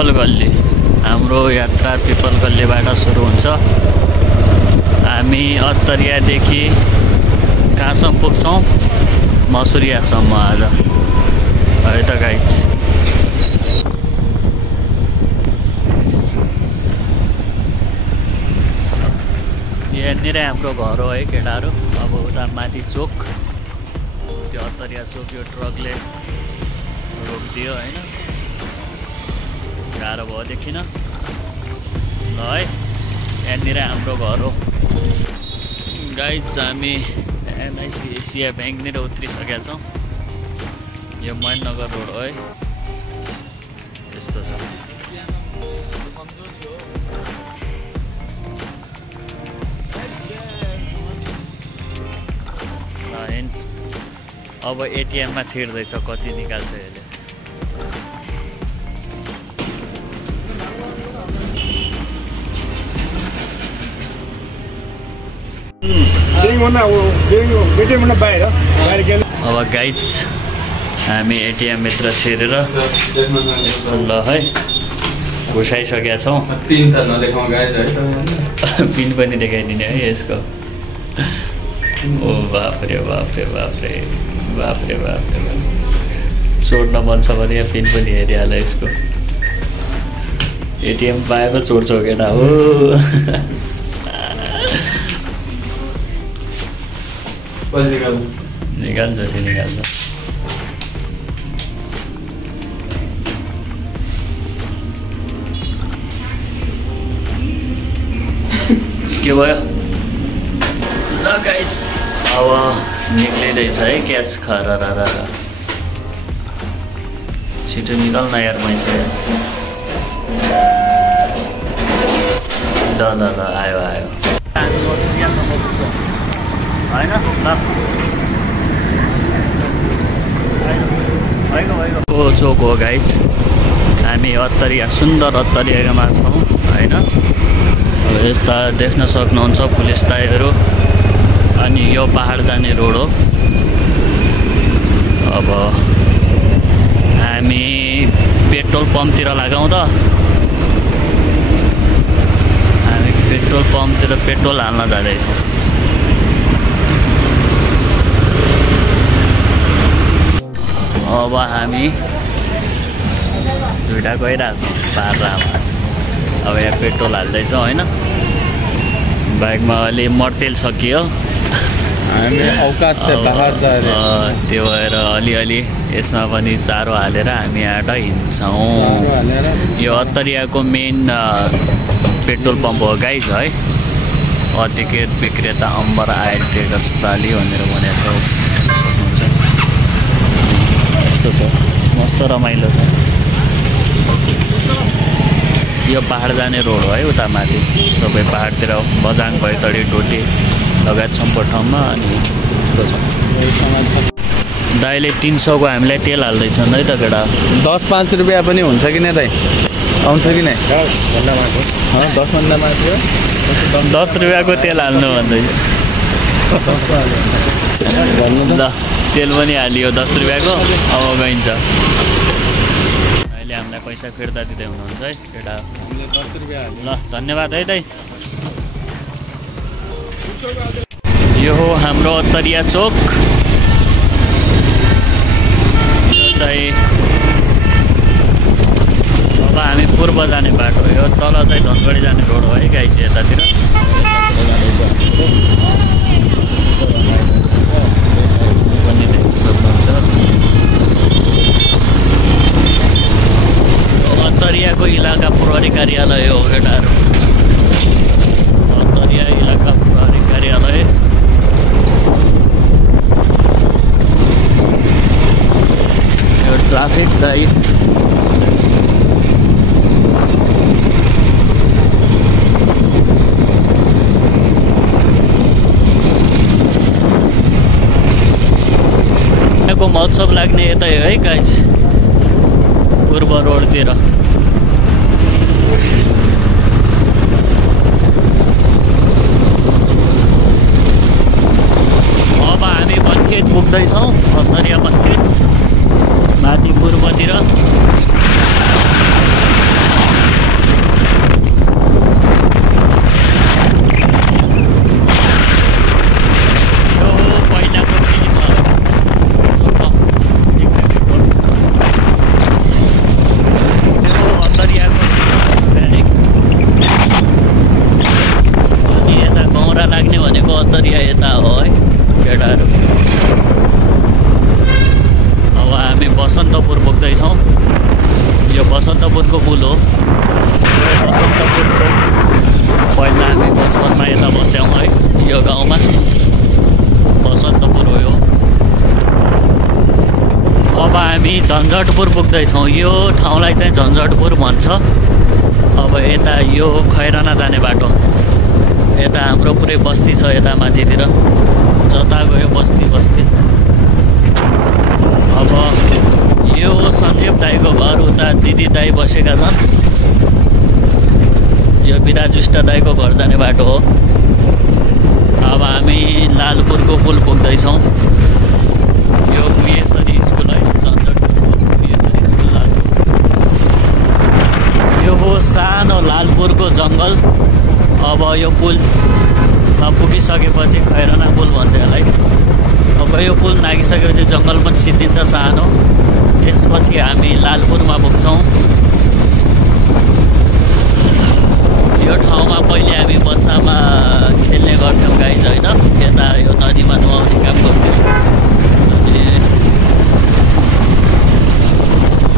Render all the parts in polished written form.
पिपलगल्ली हाम्रो यात्रा पिपलगल्लीबाट सुरु हुन्छ। हामी अत्तरियादेखि कहाँसम्म पुग्छौँ? मसुरियासम्म आज है त गाइज। यहाँनिर हाम्रो घर हो है केटाहरू। अब उता माथि चोक, त्यो अत्तरिया चोक यो ट्रकले रोकिदियो होइन, गाह्रो भयो देखिन ल है। यहाँनिर हाम्रो घर हो गाइज। हामी एनआइसी एसिया ब्याङ्कनिर उत्रिसकेका छौँ। यो महेन्द्रनगर रोड हो है, यस्तो छ। अब एटिएममा छिर्दैछ, कति निकाल्छ यसले। अब गाइज हामी एटिएमभित्र छिरेर ल है घुसाइसकेका छौँ। पिन पनि देखाइदिने है यसको। ओ बाफ्रे बाफ्रे बाफ्रे बाफ्रे बाफ्रे, चोर्न मन छ भने यहाँ पिन पनि हेरिहाल यसको। एटिएम पाएको चोर्छौ केटा हो। निकाल्छ त्यो निकाल्छ। के भयो ल गाइस, अब निक्लिँदैछ है क्यास। खरा छिटो निकाल्न यार मैसे। ल ल ल आयो आयो। हामी मसुरियासम्म पुग्छौँ होइन ल। चोक हो गाइज। हामी अत्तरिया, सुन्दर अत्तरियामा छौँ होइन। अब यस्ता देख्न सक्नुहुन्छ पुलिस दाइहरू। अनि यो पहाड जाने रोड हो। अब हामी पेट्रोल पम्पतिर लगाउँ त। हामी पेट्रोल पम्पतिर पेट्रोल हाल्न जाँदैछौँ। अब हामी दुइटा गइरहेछौँ पारामा। अब यहाँ पेट्रोल हाल्दैछौँ होइन। बाइकमा अलि मर्तेल सकियो, हामी औकात से बाहर जा रहे। त्यो भएर अलिअलि यसमा पनि चारो हालेर हामी यहाँ हिँड्छौँ। यो अत्तरियाको मेन पेट्रोल पम्प हो गाइज है। अधिकृत विक्रेता अम्बर आयल ट्रेडर्स प्राली भनेर भनेको छ। यस्तो छ, मस्त रमाइलो छ। यो पहाड जाने रोड हो है उता माथि। सबै पहाडतिर बजाङ भैतडी टोटी लगायत सम्पूर्ण ठाउँमा। अनि यस्तो छ। दाइले 300 को हामीलाई तेल हाल्दैछन् है त केटा। 10-5 रुपियाँ पनि हुन्छ कि नै दाइ? आउँछ कि नै? 10 भन्दा माथि 10 रुपियाँको तेल हाल्नु भन्दैछ। ल तेल पनि हालियो 10 रुपियाँको। अब गइन्छ। अहिले हामीलाई पैसा फिर्ता दिँदै हुनुहुन्छ है केटा। 10 रुपियाँ ल धन्यवाद है दाइ। यो हो हाम्रो अत्तरिया चोक। यो चाहिँ अब हामी पूर्व जाने बाटो। यो तल चाहिँ धनगढी जाने रोड हो है गाइस। यतातिर पनि देख्न सक्नुहुन्छ। अत्तरियाको इलाका प्रहरी कार्यालय हो केटाहरू। अत्तरिया इलाका प्रहरी कार्यालय। यो ट्राफिक लाइट को महोत्सव लाग्ने यतै है गाइस, पूर्व रोडतिर। अब हामी बनखेत पुग्दैछौँ। अत्तरिया बनखेत माथि पूर्वतिर। पुल हो। सन्तपुर चोक पहिला हामी बचपनमा यता बस्यौँ है, यो गाउँमा बसन्तपुर हो यो। अब हामी झन्झटपुर पुग्दैछौँ। यो ठाउँलाई चाहिँ झन्झटपुर भन्छ। अब यता यो खैरना जाने बाटो, यता हाम्रो पुरै बस्ती छ, यता माथितिर जता गयो बस्ती बस्ती। अब यो सञ्जीव दाईको घर, उता दिदी दाई बसेका छन्। यो विराज विष्ट दाईको घर जाने बाटो हो। अब हामी लालपुरको पुल पुग्दैछौँ। यो गुहेश्वरी स्कुल है, झन्झटपुरको गुहेश्वरी स्कुल लालपुर। यो हो सानो लालपुरको जङ्गल। अब यो पुलमा पुगिसकेपछि खैरना पुल भन्छ यसलाई। अब यो पुल नागिसकेपछि जङ्गल पनि सिद्धिन्छ सानो। त्यसपछि हामी लालपुरमा पुग्छौँ। यो ठाउँमा पहिले हामी बच्चामा खेल्ने गर्थ्यौँ गाइज होइन, यता यो नदीमा नुहाउने काम गर्थ्यौँ। अनि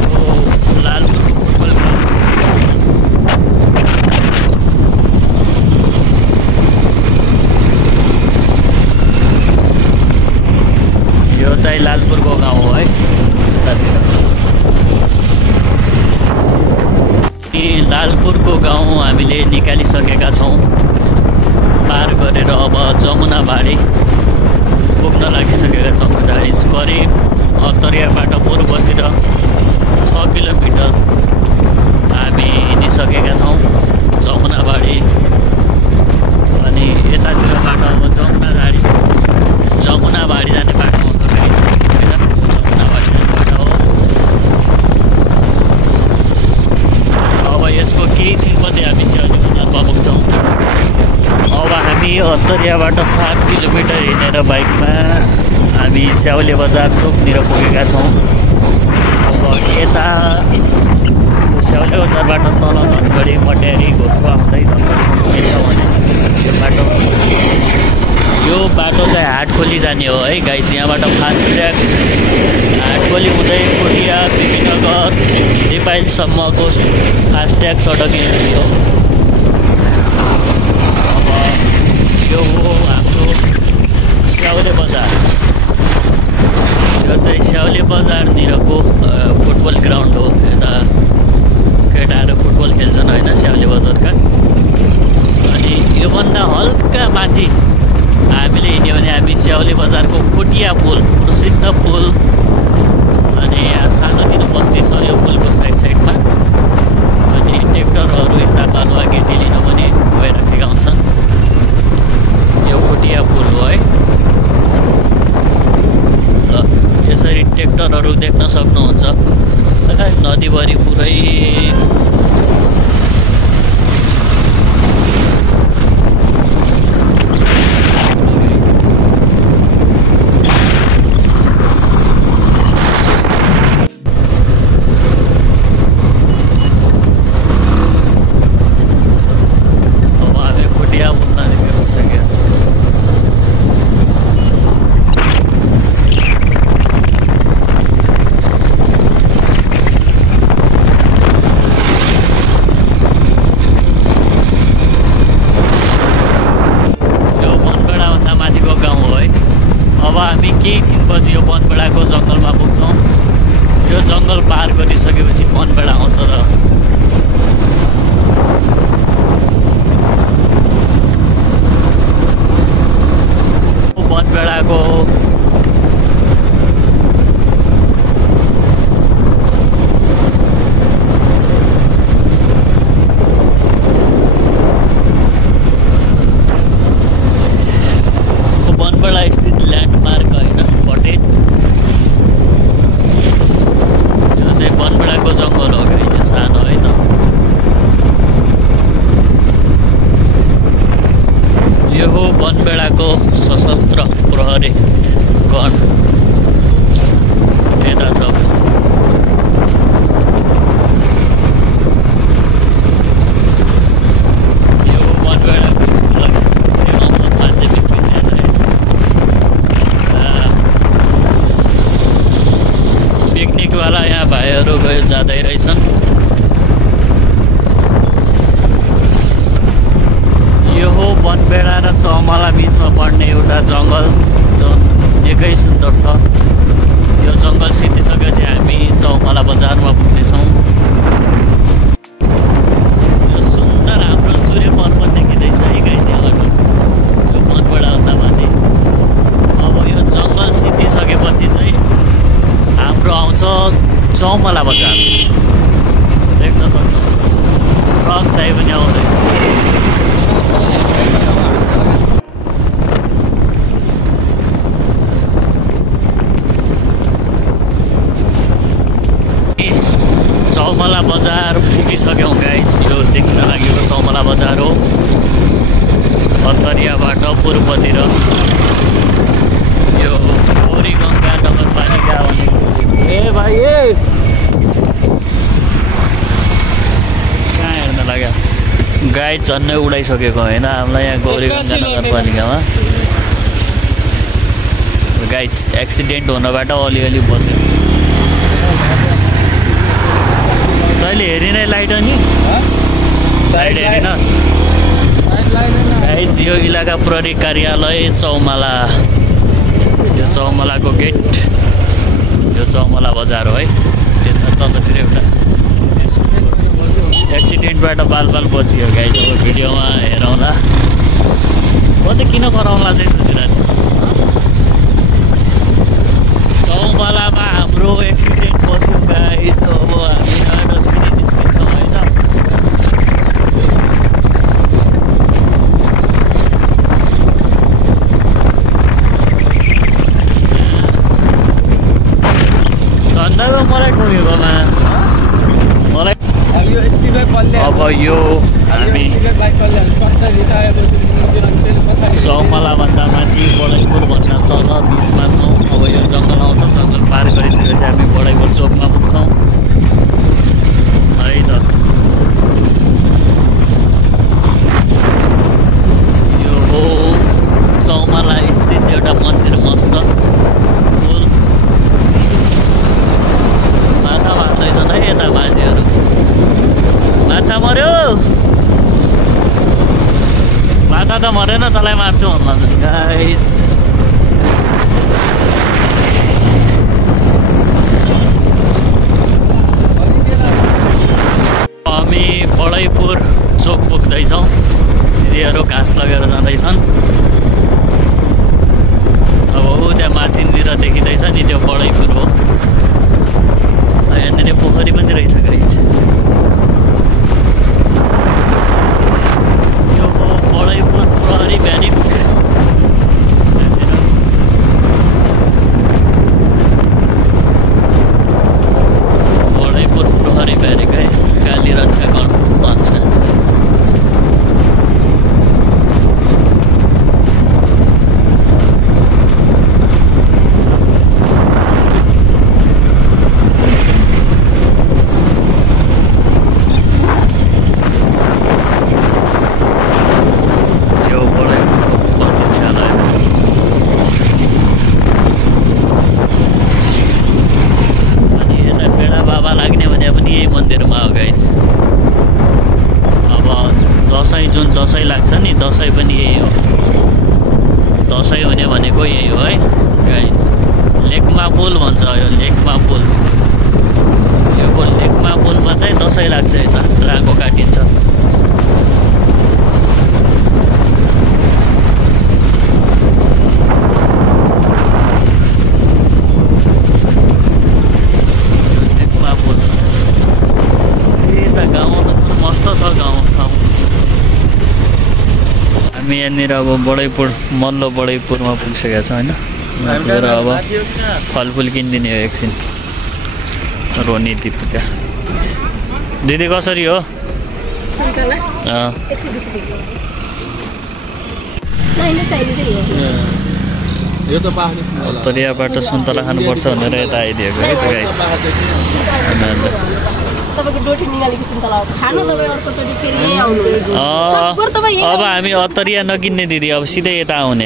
यो लालपुरको फुटबल ग्राउन्ड, यो चाहिँ लालपुरको गाउँ हो है। लालपुरको गाउँ हामीले निकालिसकेका छौँ। पार गरेर अब जमुनाबारी पुग्न लागिसकेका छौँ। गाइस करिब अत्तरियाबाट पूर्वतिर 6 किलोमिटर हामी हिँडिसकेका छौँ जमुनाबारी। अनि यतातिरबाट अब जमुनाबारी जाने बाटो आउँछ। जमुनाबारी जाने बाटो हो। अब यसको केही छिनपछि हामी स्याउले बजारमा पुग्छौँ। अब हामी अत्तरियाबाट 7 किलोमिटर हिँडेर बाइकमा हामी स्याउले बजार चोकतिर पुगेका छौँ। अब यता स्याउले बजारबाट तल धनगढी मट्यारी घोसुवा हुँदै धनगढी पुग्नेछ भने यो बाटो चाहिँ हाटखोली जाने हो है गाइज। यहाँबाट फास्ट ट्र्याक हाटखोली हुँदै कोटिया विपिनगर नेपालसम्मको फास्ट ट्र्याक सडक यही हो। अब यो हो हाम्रो स्याउले बजार। यो चाहिँ स्याउले बजारतिरको फुटबल ग्राउन्ड हो। यता केटाहरू फुटबल खेल्छन् होइन स्याउले बजारका। अनि योभन्दा हल्का माथि हामीले हिँड्यो भने हामी स्याउले बजारको कोटिया पुल, प्रसिद्ध पुल। अनि यहाँ सानोतिनो बस्ती छ यो पुलको साइड साइडमा। अनि ट्र्याक्टरहरू यता बालुवा गेटी लिन पनि गइराखेका हुन्छन्। यो कोटिया पुल हो है। ल यसरी ट्र्याक्टरहरू देख्न सक्नुहुन्छ। नदीभरि पुरै केही छिनपछि यो बनबेडाको जङ्गलमा पुग्छौँ। यो जङ्गल पार गरिसकेपछि बनबेडा आउँछ। र बनबेडाको बनबेडा स्थित ल्यान्डमार्क होइन कटेज। यो चाहिँ बनबेडाको जङ्गल हो गाइस, यो सानो है त। यो हो बनबेडाको सशस्त्र प्रहरी गण, यता छ। यो हो बनबेडाको स्कुल माध्यमिक विद्यालय। पिकनिकवाला यहाँ भाइहरू गयो जाँदै रहेछन्। निकै सुन्दर छ। यो जङ्गल सिद्धिसकेपछि हामी चौमला बजारमा पुग्नेछौँ। यो सुन्दर हाम्रो सूर्य पर्वत देखिँदैछ गाइस यहाँबाट, यो वनबाट उता माथि। अब यो जङ्गल सिद्धिसकेपछि चाहिँ हाम्रो आउँछ चौमला बजार। देख्न सक्नुहुन्छ ट्रक चाहिँ पनि आउँदैछ। चौमला बजार पुगिसक्यौँ गाइस। यो देखिन लागेको चौमला बजार हो। अन्तरियाबाट पूर्वतिर यो गौरीगङ्गा नगरपालिका भन्ने। ए भाइ ए कहाँ हेर्न लाग्यो गाई झन्नै उडाइसकेको होइन हामीलाई यहाँ गौरीगङ्गा नगरपालिकामा। गाइस एक्सिडेन्ट हुनबाट अलिअलि बस्यो। तैँले हेरिनै लाइट हो नि, लाइट हेरिनुहोस् गाइस। यो इलाका प्रहरी कार्यालय चौमला, यो चौमलाको गेट, यो चौमला बजार हो है। त्यता तलतिर एउटा एक्सिडेन्टबाट बाल बचियो गाइस। अब भिडियोमा हेरौँला, म त किन गराउँला चाहिँ सोचिरहेको थिएँ। चौमलामा हाम्रो एक्सिडेन्ट बस्यो गाइस। अब हामी फेरि निस्किन्छौँ होइन। झन्डामा मलाई ठोकेकोमा मलाई। अब यो हामी चौमलाभन्दा माथि बडाइपुरभन्दा तल बिचमा छौँ। अब यो जङ्गल आउँछ, जङ्गल पार गरिसकेपछि हामी बडाइपुर चोकमा पुग्छौँ है त। यो हो चौमला स्थित एउटा मन्दिर मस्त फुल। माछा मार्दैछन् है यता मान्छेहरू। माछा मर्यो, माछा त मरेन, तँलाई मार्छु भन्ला गाइस। हामी बडाइपुर चोक पुग्दैछौँ। दिदीहरू घाँस लगेर जाँदैछन्। अब ऊ त्यहाँ माथिनिर देखिँदैछ नि, त्यो बडाइपुर हो। यहाँनिर पोखरी पनि रहेछ गाइस। यो हो बडाइपुर प्रहरी ब्यारिक। बडाइपुर प्रहरी ब्यारिक है, काली रक्षा गण भन्छ। मन्दिरमा हो गाइस। अब दसैँ जुन दसैँ लाग्छ नि, दसैँ पनि यही हो। दसैँ हुने भनेको यही हो है गाइस। लेकमा पुल भन्छ यो, लेकमा पुल। यो लेकमा पुलमा चाहिँ दसैँ लाग्छ, यता रागो काटिन्छ। हामी यहाँनिर अब बडाइपुर मल्लो बडाइपुरमा पुगिसकेका छौँ होइन। अब फलफुल किनिदिने हो एकछिन। रोनी दिपुका दिदी कसरी हो? तरियाबाट सुन्तला खानुपर्छ भनेर यता आइदिएको है त गाइस। अब हामी अत्तरिया नकिन्ने दिदी, अब सिधै यता आउने।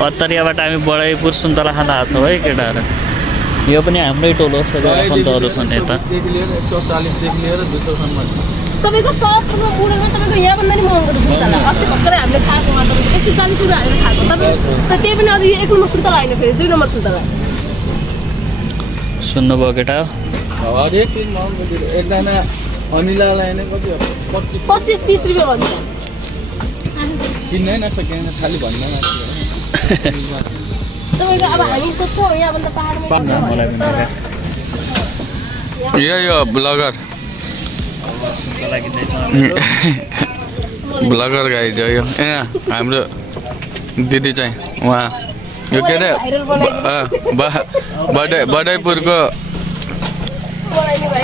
अत्तरियाबाट हामी बडाइपुर सुन्तला खान आएको छौँ है केटाहरू। यो पनि हाम्रै टोल हो, सबै आफन्तहरू छन् यता। तपाईको सहरको मुडमा तपाईको यहाँ भन्दा नि महँगो छ सुन्तला अस्ति भर्खरै हामीले खाएको वहाँ तपाईको 140 रुपैयाँ हालेर खाएको तपाई त त्यही पनि अझ 1 नम्बर सुन्तला हैन फेरि 2 नम्बर सुन्तला सुन्नुभयो केटा अझै 3 महँगो दियो एकजना अनिलालाई नै कति हो 25-30 रुपैयाँ भन्छ किन्नै नसकेन खाली भन्न मात्रै तपाईको अब हामी सोच्छौँ यहाँ भन्दा पहाडमै यो ब्लगर ब्लगर गाई जो यो हाम्रो दिदी चाहिँ उहाँ यो के अरे बडाइपुरको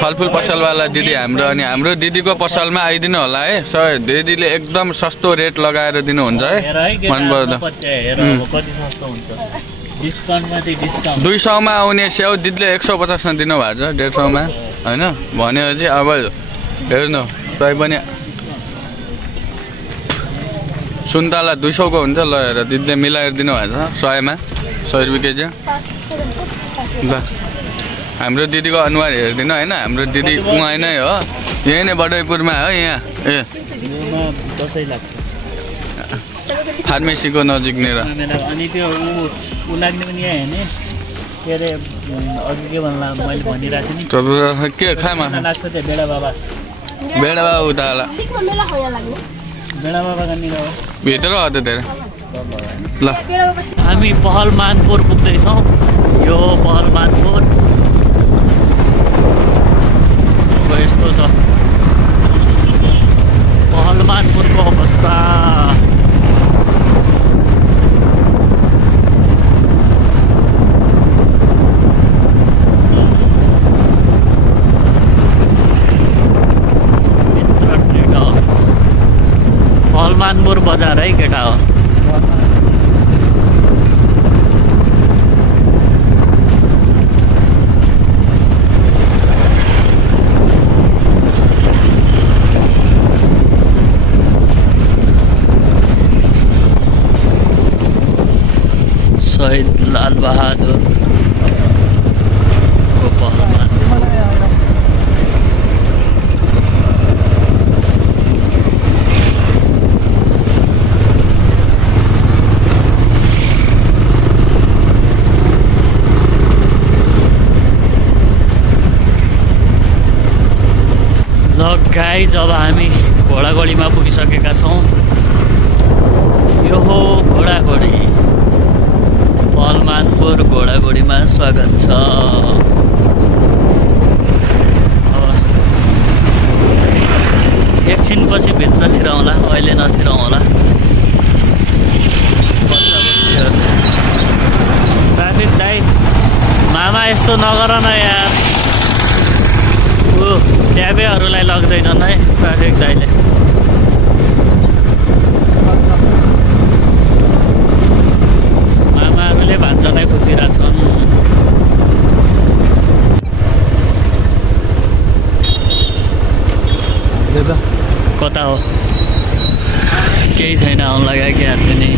फलफुल पसलवाला दिदी हाम्रो अनि हाम्रो दिदीको पसलमा आइदिनु होला है दिदीले एकदम सस्तो रेट लगाएर दिनुहुन्छ है मन पर्दा 200 मा आउने स्याउ दिदीले 150 मा दिनु भएको छ 150 मा हैन भनेपछि अब हेर्नु तै पनि सुन्तला 200 को हुन्छ ल हेर दिदीले मिलाएर दिनु भएको छ 100 मा 100 रुपैयाँ केजी ल हाम्रो दिदीको अनुहार हेर्दिनु हैन हाम्रो दिदी उहाँ नै हो यही नै बडाइपुरमा हो यहाँ ए दसैँ लाग्छ फार्मेसीको नजिकनेर अनि त्यो उ लाग्ने पनि यहाँ हेर्ने के अरे अघि के भन्ला मैले भनिरहेको थिएँ नि के खामा लाग्छ त्यो बेडा बाबा उता होला बेडा बाबा कहाँनिर हो भित्र हो त धेरै ल हामी पहलमानपुर पुग्दैछौँ यो पहलमानपुर यस्तो छ पहलमानपुरको अवस्था पहलमानपुर बजार है केटा हो शहीद लाल बहादुर को पहलमानपुर गाइज अब हामी घोडाघोडीमा पुगिसकेका छौँ यो हो घोडाघोडी पहलमानपुर घोडाघोडीमा स्वागत छ एकछिनपछि भित्र छिराउँला अहिले नछिराउँला ट्राफिक दाइ मामा यस्तो नगर न यार ट्याबेहरूलाई लग्दैछन् है ट्राफिक दाइले मामाहरूले भान्जालाई खुसिरहेछन् कता हो केही छैन आउनु लाग्यो कि हातले नि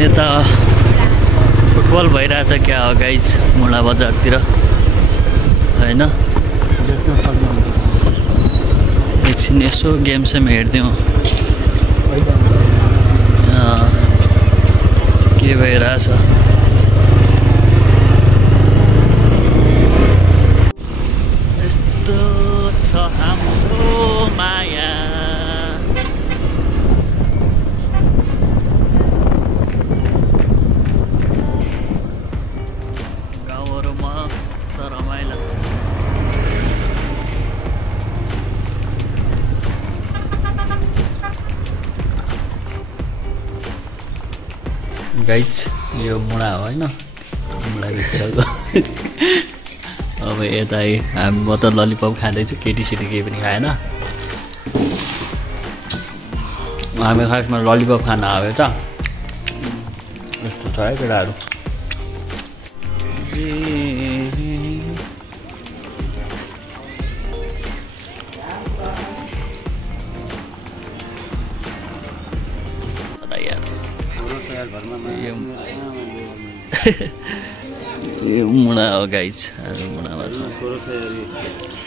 यता फुटबल भइरहेछ क्या हो गाइज मुला बजारतिर होइन एकछिन यसो गेम सेम हेरिदिउँ के भइरहेछ यस्तो छ हाम्रो माया गाइज यो मुडा हो होइन मुडाभित्रको अब यता म त ललिपप खाँदैछु केटीसिटी केही पनि खाएन हामी खासमा ललिपप खान आयो त यस्तो छ है केटाहरू यो मुडा हो गाइज मुडामा छ